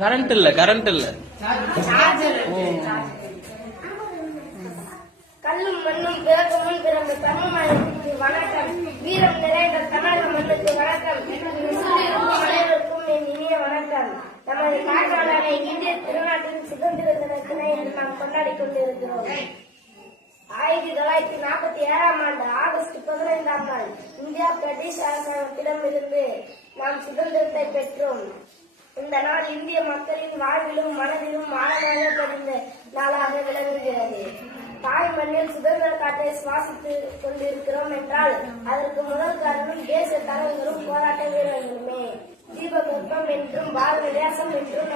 Current இல்ல கல்லும் மண்ணும் பிறகு முன் பிறந்த தமிழ்மொழிக்கு வணக்கம். வீரம் நிறைந்த தமிழக மண்ணுக்கு வணக்கம். அனைவருக்கும் என் இனிய வணக்கம். நமது தாய்நாடான இந்திய திருநாட்டின் சுதந்திர தினத்தினை நாம் கொண்டாடிக் கொண்டிருக்கிறோம். 1947ஆம் ஆண்டு ஆகஸ்ட் 15ஆம் நாள் இந்தியா பிரிட்டிஷ் அரசாங்கத்திடமிருந்து நாம் சுதந்திரத்தை பெற்றோம். இந்த நாள் இந்திய மக்களின் வாழ்விலும் மனதிலும் ஆழமாக பதிந்த நாளாக விளங்குகிறது. தாய் மண்ணில் சுதந்திர காற்றை சுவாசித்துக் கொண்டிருக்கிறோம் என்றால் அதற்கு முதல் காரணம் தேச தலைவர்களும் போராட்ட வீரர்களுமே. தீபகற்பம் என்றும் பாரத தேசம் என்றும்